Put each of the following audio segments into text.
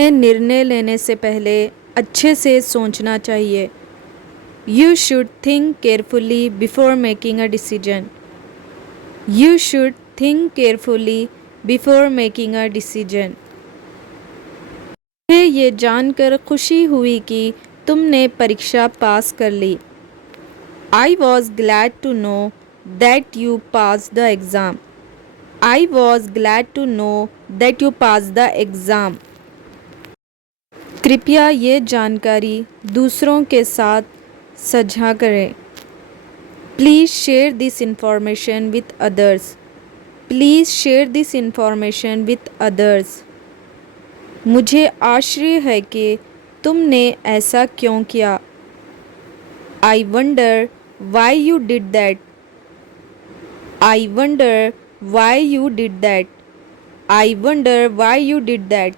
निर्णय लेने से पहले अच्छे से सोचना चाहिए। You should think carefully before making a decision. You should think carefully before making a decision. मुझे ये जानकर खुशी हुई कि तुमने परीक्षा पास कर ली। I was glad to know that you pass the exam. I was glad to know that you pass the exam. कृपया ये जानकारी दूसरों के साथ साझा करें। Please share this information with others. Please share this information with others. मुझे आश्चर्य है कि तुमने ऐसा क्यों किया। I wonder why you did that. I wonder why you did that. I wonder why you did that.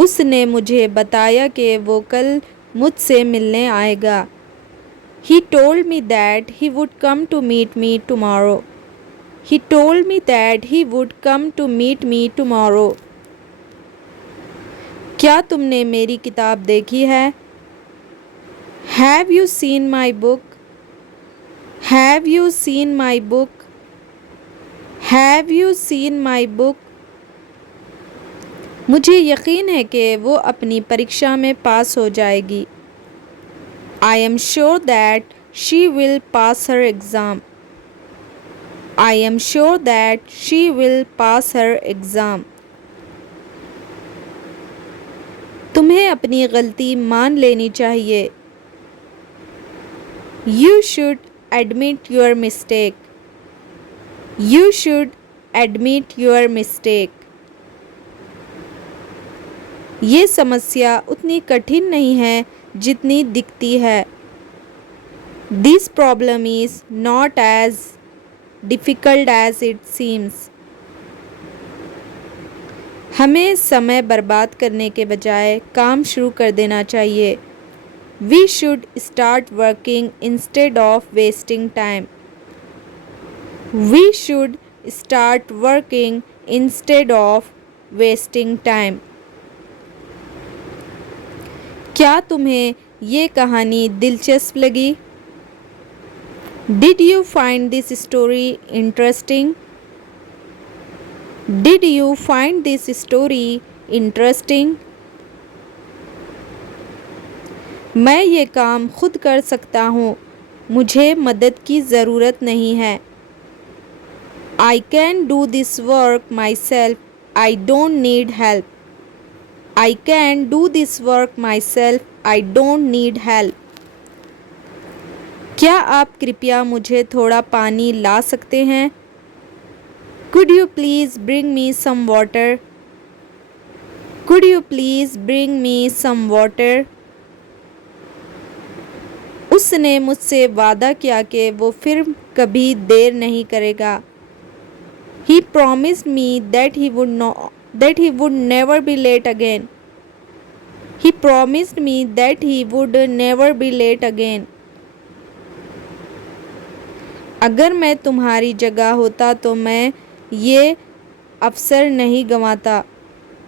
उसने मुझे बताया कि वो कल मुझसे मिलने आएगा। He told me that he would come to meet me tomorrow. He told me that he would come to meet me tomorrow. क्या तुमने मेरी किताब देखी है? Have you seen my book? Have you seen my book? Have you seen my book? मुझे यकीन है कि वो अपनी परीक्षा में पास हो जाएगी। I am sure that she will pass her exam. I am sure that she will pass her exam. तुम्हें अपनी गलती मान लेनी चाहिए। You should admit your mistake. You should admit your mistake. ये समस्या उतनी कठिन नहीं है जितनी दिखती है। This problem is not as difficult as it seems. हमें समय बर्बाद करने के बजाय काम शुरू कर देना चाहिए। We should start working instead of wasting time. We should start working instead of wasting time. क्या तुम्हें ये कहानी दिलचस्प लगी? Did you find this story interesting? Did you find this story interesting? मैं ये काम खुद कर सकता हूँ, मुझे मदद की ज़रूरत नहीं है। I can do this work myself. I don't need help. I can do this work myself. I don't need help. क्या आप कृपया मुझे थोड़ा पानी ला सकते हैं? Could you please bring me some water? Could you please bring me some water? उसने मुझसे वादा किया कि वो फिर कभी देर नहीं करेगा। He promised me that he would never be late again. He promised me that he would never be late again. अगर मैं तुम्हारी जगह होता तो मैं ये अवसर नहीं गंवाता।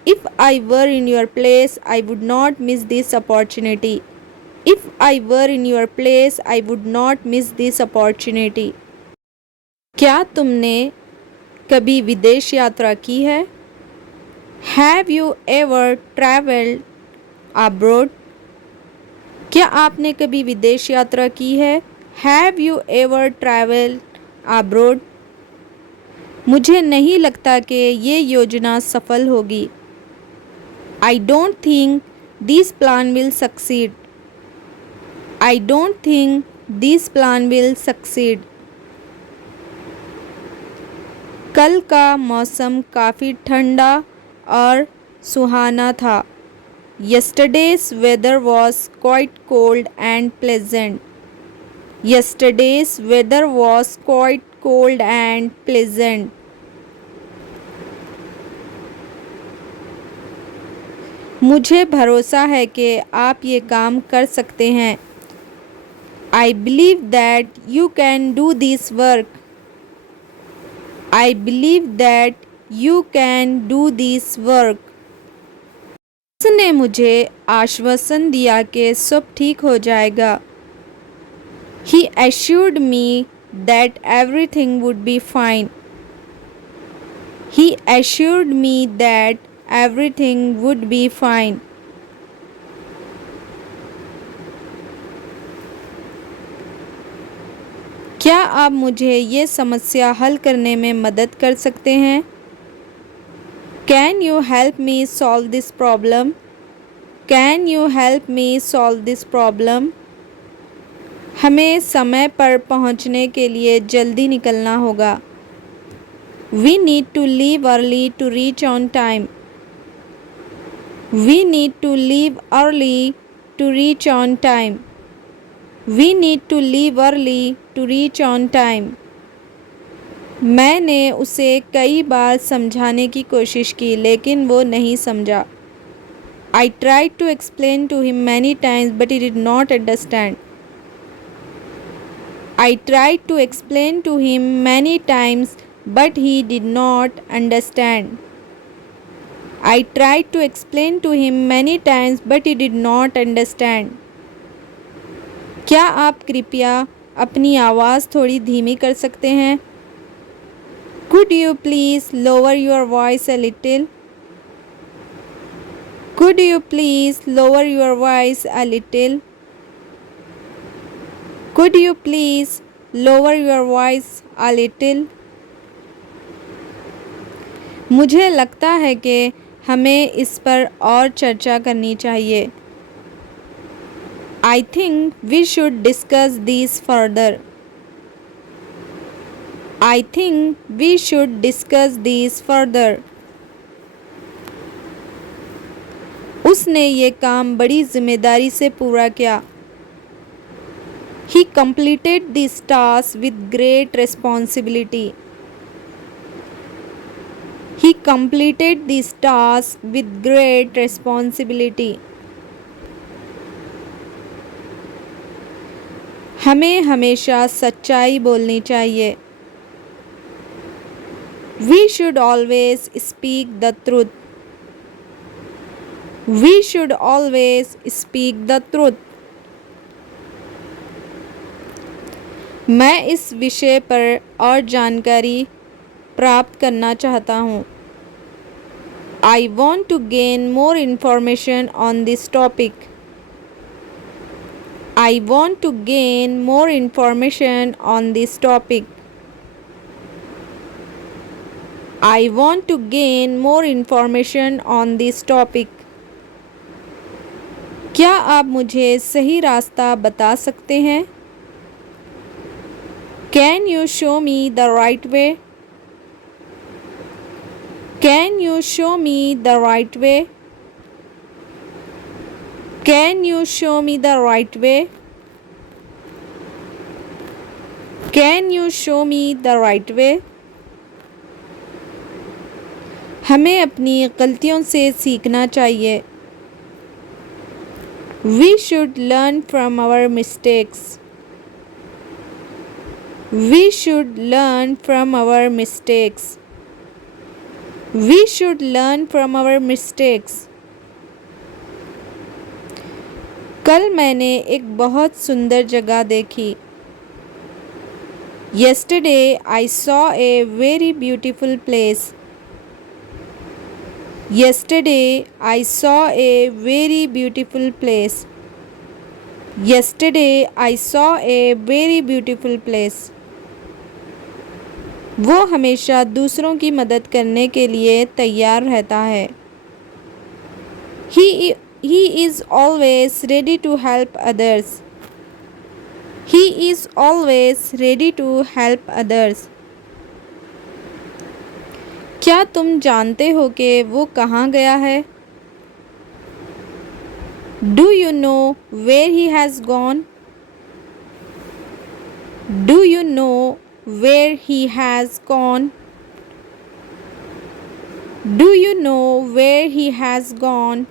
If I were in your place, I would not miss this opportunity. If I were in your place, I would not miss this opportunity. क्या तुमने कभी विदेश यात्रा की है? Have you ever traveled abroad? क्या आपने कभी विदेश यात्रा की है? Have you ever traveled abroad? मुझे नहीं लगता कि ये योजना सफल होगी। I don't think this plan will succeed. I don't think this plan will succeed. कल का मौसम काफ़ी ठंडा और सुहाना था। Yesterday's weather was quite cold and pleasant. Yesterday's weather was quite cold and pleasant. मुझे भरोसा है कि आप ये काम कर सकते हैं। I believe that you can do this work. I believe that you can do this work. उसने मुझे आश्वासन दिया कि सब ठीक हो जाएगा। He assured me that everything would be fine. He assured me that everything would be fine. क्या आप मुझे ये समस्या हल करने में मदद कर सकते हैं? Can you help me solve this problem? Can you help me solve this problem? हमें समय पर पहुंचने के लिए जल्दी निकलना होगा। We need to leave early to reach on time. We need to leave early to reach on time. We need to leave early to reach on time. मैंने उसे कई बार समझाने की कोशिश की लेकिन वो नहीं समझा। I tried to explain to him many times but he did not understand. I tried to explain to him many times but he did not understand. I tried to explain to him many times but he did not understand. क्या आप कृपया अपनी आवाज़ थोड़ी धीमी कर सकते हैं? Could you please lower your voice a little? Could you please lower your voice a little? Could you please lower your voice a little? मुझे लगता है कि हमें इस पर और चर्चा करनी चाहिए। I think we should discuss these further. I think we should discuss these further. उसने ये काम बड़ी जिम्मेदारी से पूरा किया। He completed this task with great responsibility. He completed this task with great responsibility. हमें हमेशा सच्चाई बोलनी चाहिए। We should always speak the truth. We should always speak the truth. मैं इस विषय पर और जानकारी प्राप्त करना चाहता हूँ। I want to gain more information on this topic. I want to gain more information on this topic. I want to gain more information on this topic. क्या आप मुझे सही रास्ता बता सकते हैं? Can you show me the right way? Can you show me the right way? Can you show me the right way? Can you show me the right way? हमें अपनी गलतियों से सीखना चाहिए। We should learn from our mistakes. We should learn from our mistakes. We should learn from our mistakes. कल मैंने एक बहुत सुंदर जगह देखी। Yesterday I saw a very beautiful place. Yesterday I saw a very beautiful place. Yesterday I saw a very beautiful place. वो हमेशा दूसरों की मदद करने के लिए तैयार रहता है। He is always ready to help others. He is always ready to help others. क्या तुम जानते हो कि वो कहाँ गया है? Do you know where he has gone? Do you know where he has gone? Do you know where he has gone?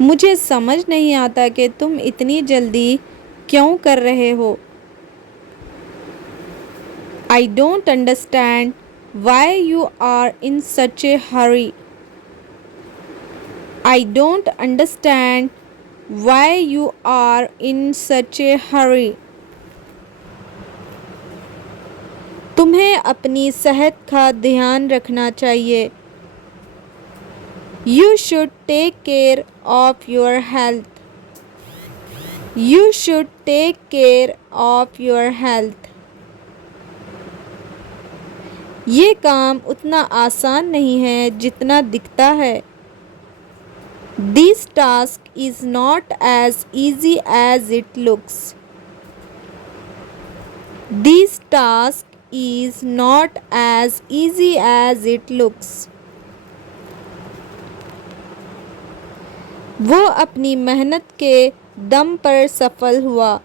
मुझे समझ नहीं आता कि तुम इतनी जल्दी क्यों कर रहे हो। I don't understand Why you are in such a hurry? I don't understand why you are in such a hurry. तुम्हें अपनी सेहत का ध्यान रखना चाहिए. You should take care of your health. You should take care of your health. ये काम उतना आसान नहीं है जितना दिखता है. This task is not as easy as it looks. This task is not as easy as it looks. वो अपनी मेहनत के दम पर सफल हुआ.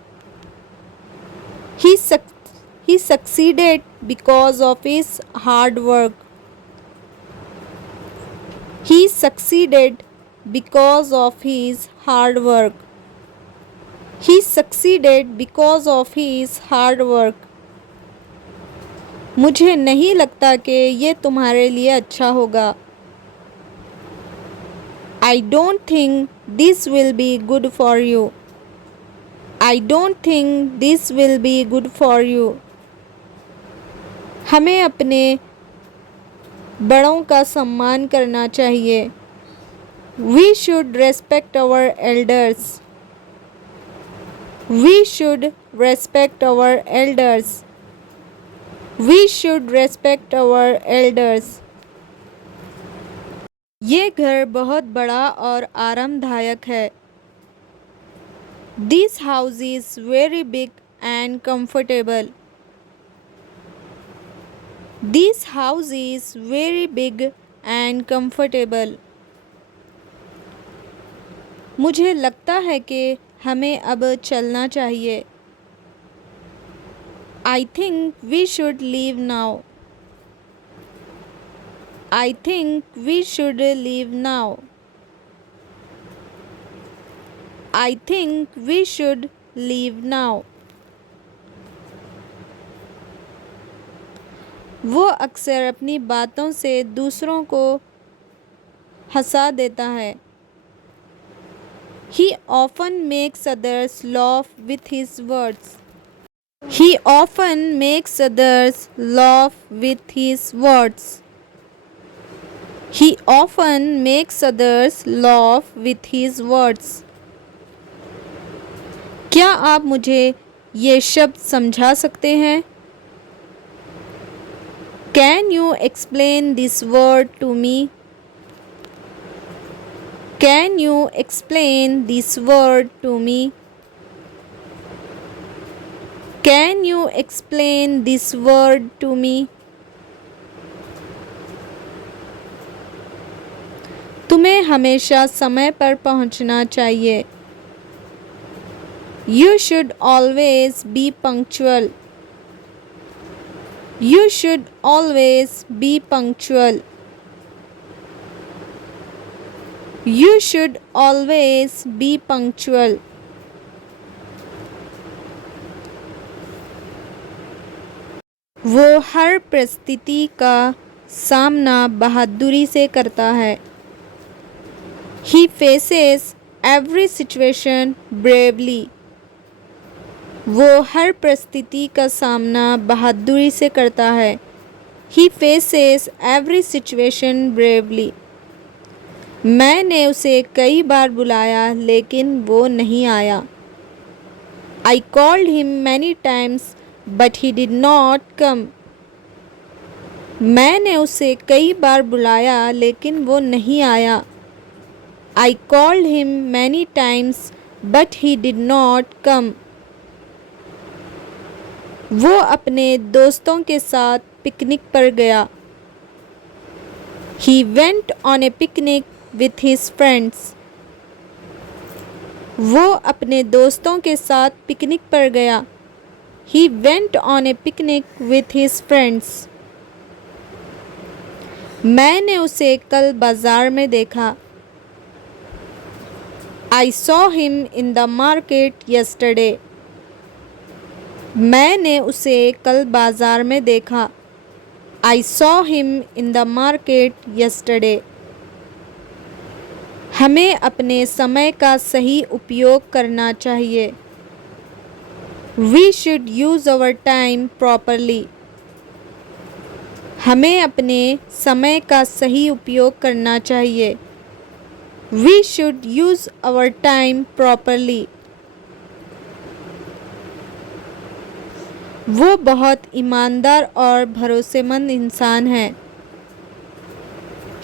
He succeeded because of his hard work. He succeeded because of his hard work. He succeeded because of his hard work. मुझे नहीं लगता कि ये तुम्हारे लिए अच्छा होगा. I don't think this will be good for you. I don't think this will be good for you. हमें अपने बड़ों का सम्मान करना चाहिए. We should respect our elders. We should respect our elders. We should respect our elders. ये घर बहुत बड़ा और आरामदायक है. This house is very big and comfortable. This house is very big and comfortable. मुझे लगता है कि हमें अब चलना चाहिए. I think we should leave now. I think we should leave now. I think we should leave now. वो अक्सर अपनी बातों से दूसरों को हंसा देता है. He often makes others laugh with his words. He often makes others laugh with his words. He often makes others laugh with his words. क्या आप मुझे ये शब्द समझा सकते हैं? Can you explain this word to me? Can you explain this word to me? Can you explain this word to me? तुम्हें हमेशा समय पर पहुंचना चाहिए. You should always be punctual. You should always be punctual. You should always be punctual. वो हर परिस्थिति का सामना बहादुरी से करता है. He faces every situation bravely. वो हर परिस्थिति का सामना बहादुरी से करता है. He faces every situation bravely. मैंने उसे कई बार बुलाया लेकिन वो नहीं आया. I called him many times but he did not come. मैंने उसे कई बार बुलाया लेकिन वो नहीं आया. I called him many times but he did not come. वो अपने दोस्तों के साथ पिकनिक पर गया. He went on a picnic with his friends. वो अपने दोस्तों के साथ पिकनिक पर गया. He went on a picnic with his friends. मैंने उसे कल बाजार में देखा. I saw him in the market yesterday. मैंने उसे कल बाजार में देखा. I saw him in the market yesterday. हमें अपने समय का सही उपयोग करना चाहिए. We should use our time properly. हमें अपने समय का सही उपयोग करना चाहिए. We should use our time properly. वो बहुत ईमानदार और भरोसेमंद इंसान है.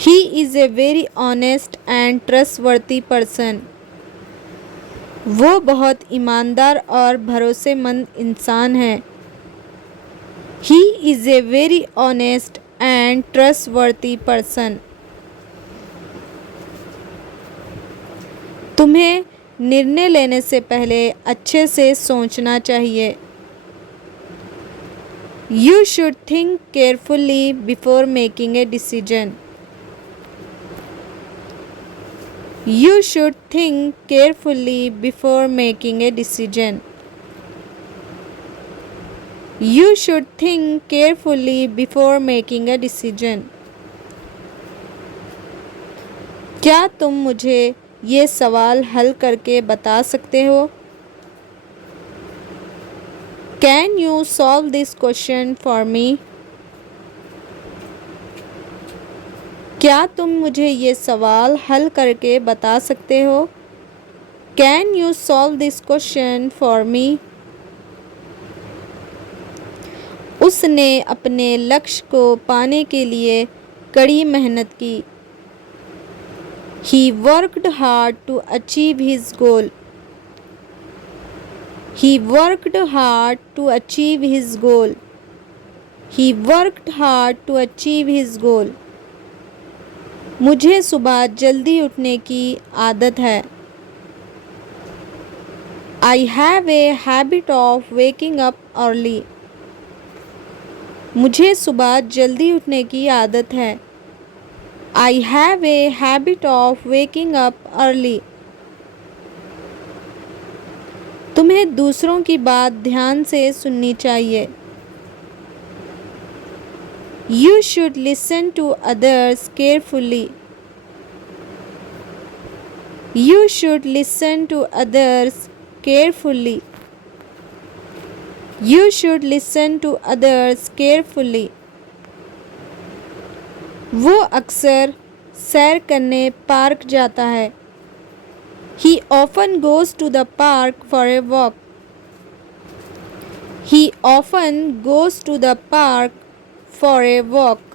He is a very honest and trustworthy person. वो बहुत ईमानदार और भरोसेमंद इंसान है. He is a very honest and trustworthy person. तुम्हें निर्णय लेने से पहले अच्छे से सोचना चाहिए. You should think carefully before making a decision. You should think carefully before making a decision. You should think carefully before making a decision. क्या तुम मुझे ये सवाल हल करके बता सकते हो? Can you solve this question for me? क्या तुम मुझे ये सवाल हल करके बता सकते हो? Can you solve this question for me? उसने अपने लक्ष्य को पाने के लिए कड़ी मेहनत की. He worked hard to achieve his goal. He worked hard to achieve his goal. He worked hard to achieve his goal. मुझे सुबह जल्दी उठने की आदत है. I have a habit of waking up early. मुझे सुबह जल्दी उठने की आदत है. I have a habit of waking up early. तुम्हें दूसरों की बात ध्यान से सुननी चाहिए. You should listen to others carefully. You should listen to others carefully. You should listen to others carefully. वो अक्सर सैर करने पार्क जाता है. He often goes to the park for a walk. He often goes to the park for a walk.